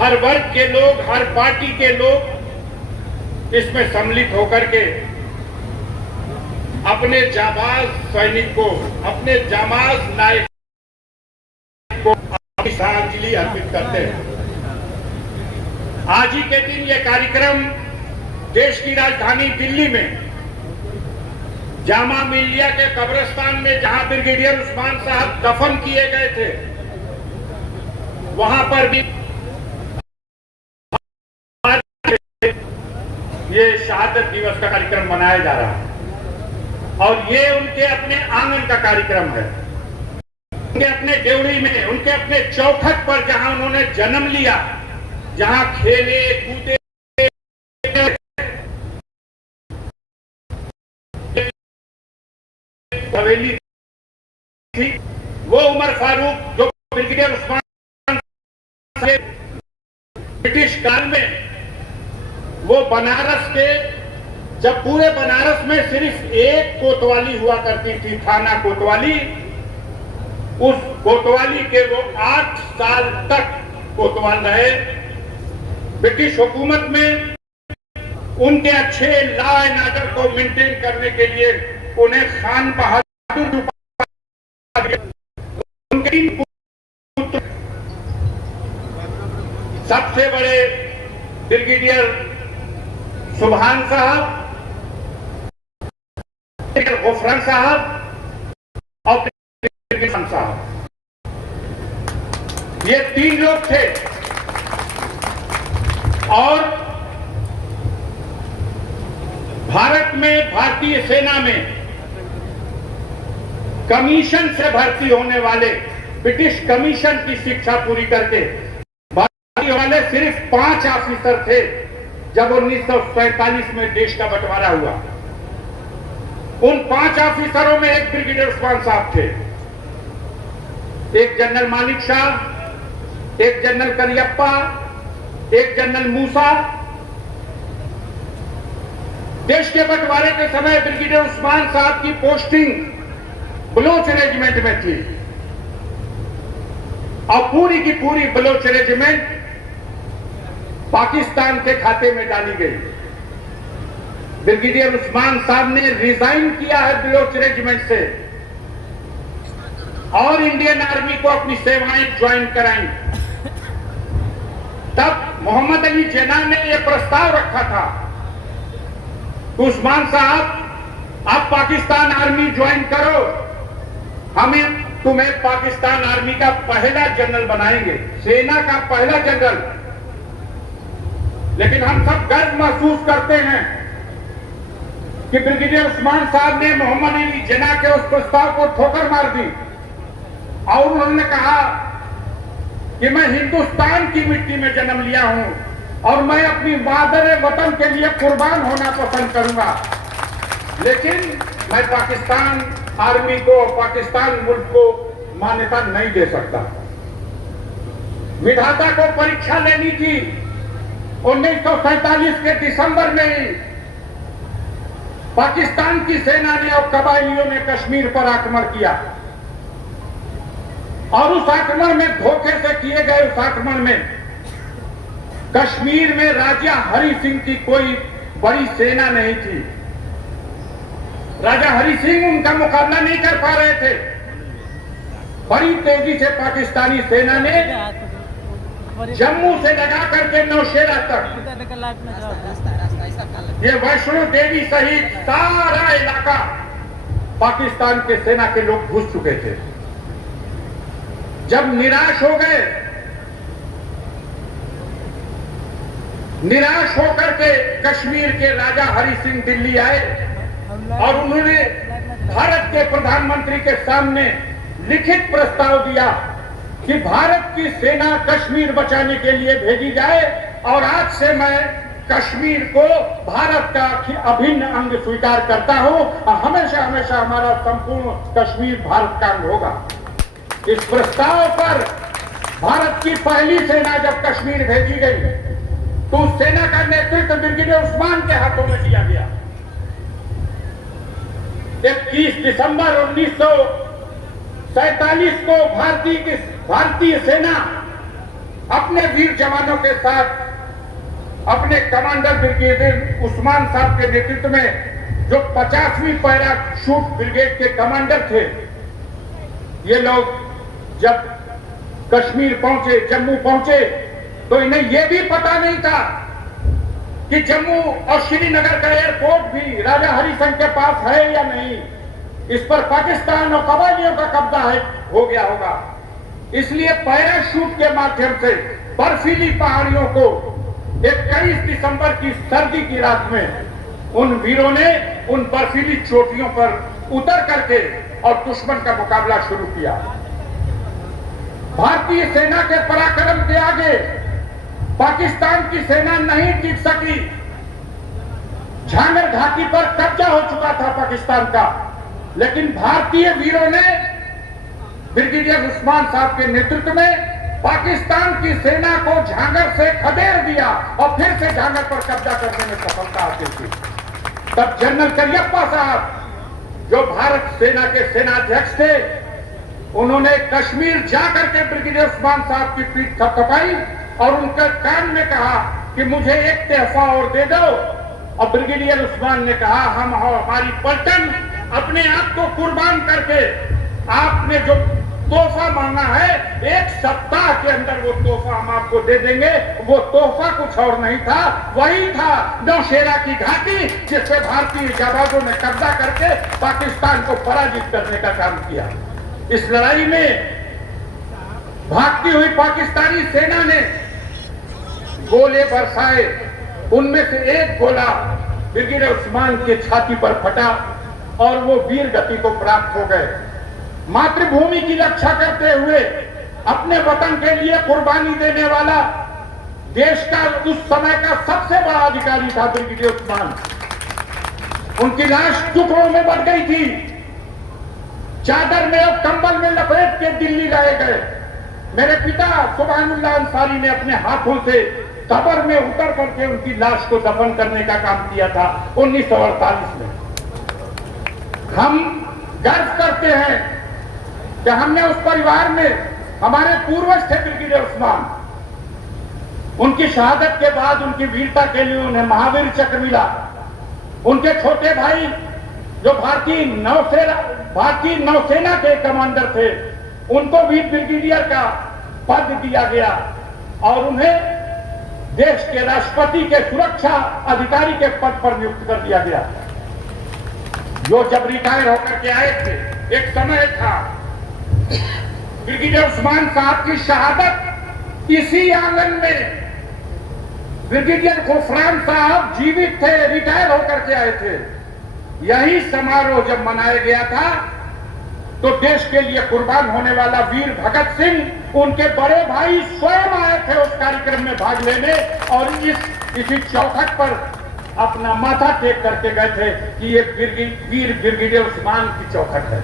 हर वर्ग के लोग, हर पार्टी के लोग इसमें सम्मिलित होकर के अपने जाबाज सैनिक को, अपने जाबाज नायक को अपनी श्रद्धांजलि अर्पित करते हैं। आज ही के दिन यह कार्यक्रम देश की राजधानी दिल्ली में जामा मिलिया के कब्रिस्तान में, जहां ब्रिगेडियर उस्मान साहब दफन किए गए थे, वहां पर भी ये शहादत दिवस का कार्यक्रम मनाया जा रहा है। और ये उनके अपने आंगन का कार्यक्रम है, उनके अपने ड्योढ़ी में, उनके अपने चौखट पर, जहां उन्होंने जन्म लिया, जहां खेले कूदे, हवेली थी, वो उमर फारूक जो ब्रिगेडियर उस्मान से ब्रिटिश काल में, वो बनारस के, जब पूरे बनारस में सिर्फ एक कोतवाली हुआ करती थी, थाना कोतवाली, उस कोतवाली के वो 8 साल तक कोतवाल रहे। ब्रिटिश हुकूमत में उनके अच्छे लॉ एंड ऑर्डर को मेंटेन करने के लिए उन्हें खान बहादुर, उनके पुत्र सबसे बड़े ब्रिगेडियर सुभान साहब, गुफरन साहब और ब्रिगेडियर साहब, ये 3 लोग थे। और भारत में, भारतीय सेना में कमीशन से भर्ती होने वाले, ब्रिटिश कमीशन की शिक्षा पूरी करके भर्ती वाले सिर्फ 5 ऑफिसर थे जब 1947 में देश का बंटवारा हुआ। उन 5 ऑफिसरों में एक ब्रिगेडियर उस्मान साहब थे, एक जनरल मालिक शाह, एक जनरल करियप्पा, एक जनरल मूसा। देश के बंटवारे के समय ब्रिगेडियर उस्मान साहब की पोस्टिंग बलोच रेजिमेंट में थी और पूरी की पूरी बलोच रेजिमेंट पाकिस्तान के खाते में डाली गई। ब्रिगेडियर उस्मान साहब ने रिजाइन किया है बलोच रेजिमेंट से और इंडियन आर्मी को अपनी सेवाएं ज्वाइन कराई। तब मोहम्मद अली जिन्ना ने यह प्रस्ताव रखा था, उस्मान साहब आप पाकिस्तान आर्मी ज्वाइन करो, हमें तुम्हें पाकिस्तान आर्मी का पहला जनरल बनाएंगे, सेना का पहला जनरल। लेकिन हम सब गर्व महसूस करते हैं कि ब्रिगेडियर उस्मान साहब ने मोहम्मद अली जिन्ना के उस प्रस्ताव को ठोकर मार दी और उन्होंने कहा कि मैं हिंदुस्तान की मिट्टी में जन्म लिया हूं और मैं अपनी मादर वतन के लिए कुर्बान होना पसंद करूंगा, लेकिन मैं पाकिस्तान आर्मी को, पाकिस्तान मुल्क को मान्यता नहीं दे सकता। विधाता को परीक्षा लेनी थी। 1947 के दिसंबर में ही पाकिस्तान की सेना ने और कबायलियों ने कश्मीर पर आक्रमण किया और उस आक्रमण में, धोखे से किए गए उस आक्रमण में, कश्मीर में राजा हरि सिंह की कोई बड़ी सेना नहीं थी। राजा हरि सिंह उनका मुकाबला नहीं कर पा रहे थे। बड़ी तेजी से पाकिस्तानी सेना ने जम्मू से लगा करके नौशेरा तक, ये वैष्णो देवी सहित सारा इलाका पाकिस्तान के सेना के लोग घुस चुके थे। जब निराश हो गए, निराश होकर के कश्मीर के राजा हरि सिंह दिल्ली आए और उन्होंने भारत के प्रधानमंत्री के सामने लिखित प्रस्ताव दिया कि भारत की सेना कश्मीर बचाने के लिए भेजी जाए और आज से मैं कश्मीर को भारत का अभिन्न अंग स्वीकार करता हूं और हमेशा हमेशा हमारा संपूर्ण कश्मीर भारत का अंग होगा। इस प्रस्ताव पर भारत की पहली सेना जब कश्मीर भेजी गई तो उस सेना का नेतृत्व ब्रिगेडियर उस्मान के हाथों में दिया गया। 21 दिसंबर 1947 को भारतीय सेना अपने वीर जवानों के साथ अपने कमांडर ब्रिगेडियर उस्मान साहब के नेतृत्व में जो 50वीं पैराशूट ब्रिगेड के कमांडर थे, ये लोग जब कश्मीर पहुंचे, जम्मू पहुंचे, तो इन्हें यह भी पता नहीं था कि जम्मू और श्रीनगर का एयरपोर्ट भी राजा हरि सिंह के पास है या नहीं। इस पर पाकिस्तान और कबायलियों का कब्जा हो गया होगा। इसलिए पैराशूट के माध्यम से बर्फीली पहाड़ियों को 21 दिसंबर की सर्दी की रात में उन वीरों ने उन बर्फीली चोटियों पर उतर करके और दुश्मन का मुकाबला शुरू किया। भारतीय सेना के पराक्रम के आगे पाकिस्तान की सेना नहीं टिक सकी। झांगर घाटी पर कब्जा हो चुका था पाकिस्तान का, लेकिन भारतीय वीरों ने ब्रिगेडियर उस्मान साहब के नेतृत्व में पाकिस्तान की सेना को झांगर से खदेड़ दिया और फिर से झांगर पर कब्जा करने में सफलता हासिल की। तब जनरल करियप्पा साहब, जो भारत सेना के सेनाध्यक्ष थे, उन्होंने कश्मीर जाकर के ब्रिगेडियर उस्मान साहब की पीठ थपथपाई और उनके कान में कहा कि मुझे एक तहफा और दे दो। और ब्रिगेडियर उस्मान ने कहा, हम हमारी पलटन अपने आप को कुर्बान करके आपने जो तोहफा मांगा है, 1 सप्ताह के अंदर वो तोहफा हम आपको दे देंगे। वो तोहफा कुछ और नहीं था, वही था नौशेरा की घाटी, जिसपे भारतीय जाबाजों ने कब्जा करके पाकिस्तान को पराजित करने का काम किया। इस लड़ाई में भागती हुई पाकिस्तानी सेना ने गोले बरसाए। उनमें से एक गोला ब्रिगेडियर उस्मान के छाती पर फटा और वो वीर गति को प्राप्त हो गए। मातृभूमि की रक्षा करते हुए अपने वतन के लिए कुर्बानी देने वाला देश का उस समय का सबसे बड़ा अधिकारी था ब्रिगेडियर उस्मान। उनकी लाश टुकड़ों में बढ़ गई थी, चादर में और कंबल में लपेट के दिल्ली लाए गए। मेरे पिता सुभानुल्लाह अंसारी ने अपने हाथों से कब्र में उतर करके उनकी लाश को दफन करने का काम किया था 1948 में। हम गर्व करते हैं कि हमने उस परिवार में, हमारे पूर्वज थे ब्रिगेडियर उस्मान, उनकी शहादत के बाद उनकी वीरता के लिए उन्हें महावीर चक्र मिला। उनके छोटे भाई जो भारतीय नौसेना के कमांडर थे, उनको भी ब्रिगेडियर का पद दिया गया और उन्हें देश के राष्ट्रपति के सुरक्षा अधिकारी के पद पर नियुक्त कर दिया गया। जो जब रिटायर होकर के आए थे, एक समय था ब्रिगेडियर उस्मान साहब की शहादत इसी आंगन में ब्रिगेडियर खुफरान साहब जीवित थे, रिटायर होकर के आए थे। यही समारोह जब मनाया गया था तो देश के लिए कुर्बान होने वाला वीर भगत सिंह, उनके बड़े भाई स्वयं आए थे उस कार्यक्रम में भाग लेने और इसी चौखट पर अपना माथा टेक करके गए थे कि ये वीर ब्रिगेडियर उस्मान की चौखट है।